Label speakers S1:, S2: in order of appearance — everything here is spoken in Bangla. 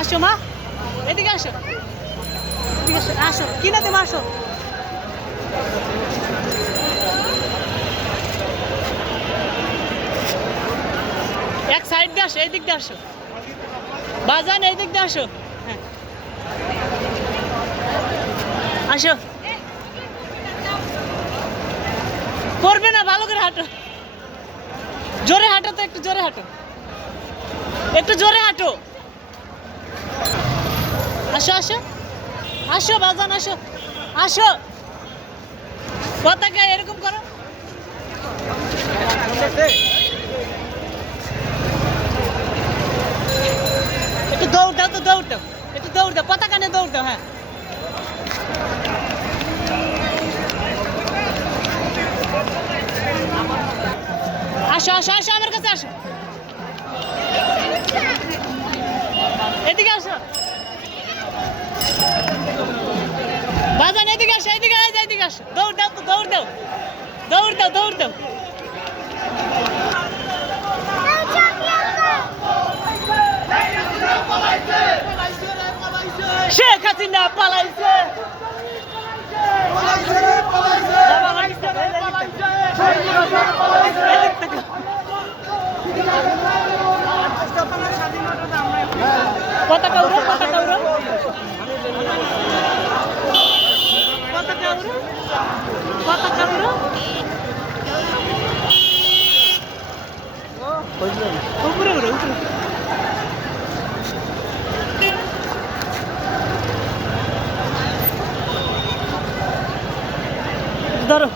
S1: আসো, মা। এদিকে আসো। আসো। আসো। কিনা দেবো আসো? এক সাইড দিয়ে আসো, এই দিক দিয়ে আসো। বাজান, এই দিক দিয়ে আসো। হ্যাঁ। আসো। পড়বে না, ভালো করে হাঁটো। জোরে হাঁটো তো, একটু জোরে হাঁটো। একটু জোরে হাঁটো। আসো আসো। আসো, বাজান, আসো। আসো। পতাকা এরকম করো। একটু দৌড় তো, দৌড় একটু দৌড় দাও, পতাকা নিয়ে দৌড় দাও হ্যাঁ। আসো আসো আসো, আমার কাছে আসো। এদিকে আসো। এদিকে আসো এদিকে আসো দৌড় দাও তো দৌড় দাও দৌড় দাও দৌড় দাও শেখ হাসিনা পালাইছে এদিক থেকে। পতাকা উড়ো পতাকা উড়ো উপরে উপরে উপরে ধরো